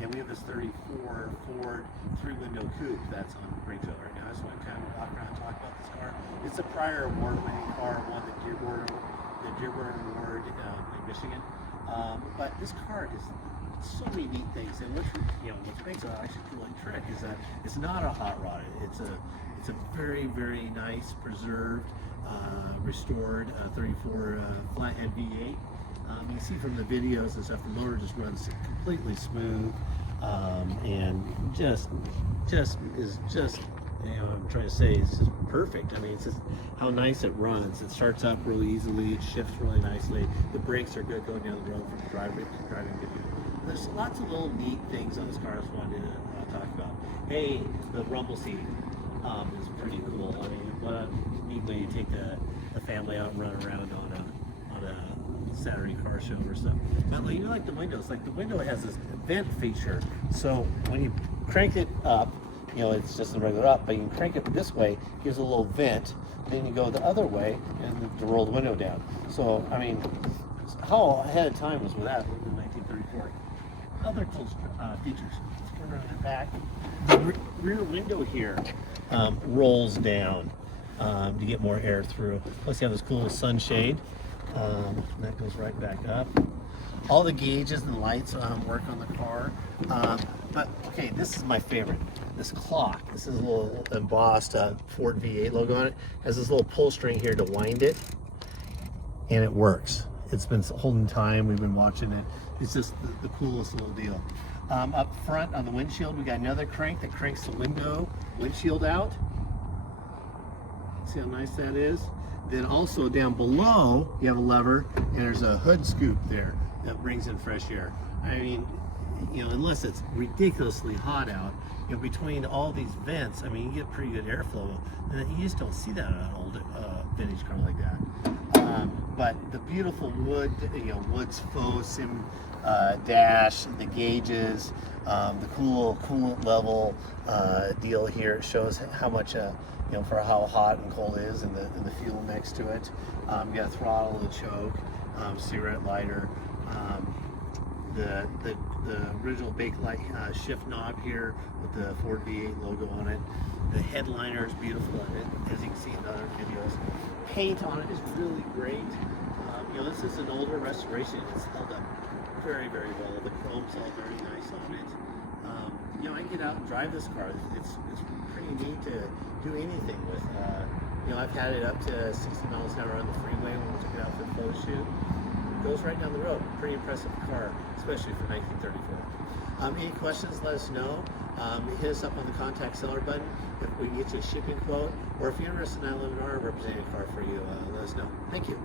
and we have this 34 Ford 3-window coupe that's on Great Trail right now. So I kind of walk around and talk about this car. It's a prior award-winning car, won the Dearborn Award in Michigan. But this car is so many neat things, and what makes it actually cool and trick is that it's not a hot rod. It's a very, very nice, preserved, restored 34 flathead V8. You can see from the videos and stuff, the motor just runs completely smooth, and just what I'm trying to say is just perfect. I mean, it's just how nice it runs. It starts up really easily. It shifts really nicely. The brakes are good going down the road from driving video. There's lots of little neat things on this car I just wanted to talk about. Hey, the rumble seat is pretty cool. I mean, what a neat way you take the family out and run around on a Saturday car show or stuff. But you like the windows. Like the window has this vent feature. So when you crank it up, it's just a regular up, but you can crank it this way, gives a little vent, then you go the other way and to roll the window down. So, I mean, how ahead of time was with that in 1934? Other cool features. Let's turn around the back. The rear window here rolls down to get more air through. Plus you have this cool sunshade. That goes right back up. All the gauges and lights work on the car. But okay, this is my favorite. This clock. This is a little embossed Ford V8 logo on it. Has this little pull string here to wind it, and it works. It's been holding time. We've been watching it. It's just the coolest little deal. Up front on the windshield, we got another crank that cranks the windshield out. See how nice that is? Then also down below, you have a lever, and there's a hood scoop there that brings in fresh air. I mean, unless it's ridiculously hot out, between all these vents, I mean, you get pretty good airflow, and you just don't see that on an old vintage car like that. But the beautiful wood, wood's faux sim dash, the gauges, the cool coolant level deal here. It shows how much, for how hot and cold it is, and the fuel next to it. You got a throttle, the choke, cigarette lighter. The original bakelite shift knob here with the Ford V8 logo on it. The headliner is beautiful, as you can see in other videos. Paint on it is really great. This is an older restoration. It's held up very, very well. The chrome's all very nice on it. I get out and drive this car. It's pretty neat to do anything with. I've had it up to 60 miles an hour on the freeway when we took it out for the photo shoot. Goes right down the road. Pretty impressive car, especially for 1934. Any questions, let us know. Hit us up on the contact seller button if we can get you a shipping quote, or if you're interested in 911R representing a car for you, let us know. Thank you.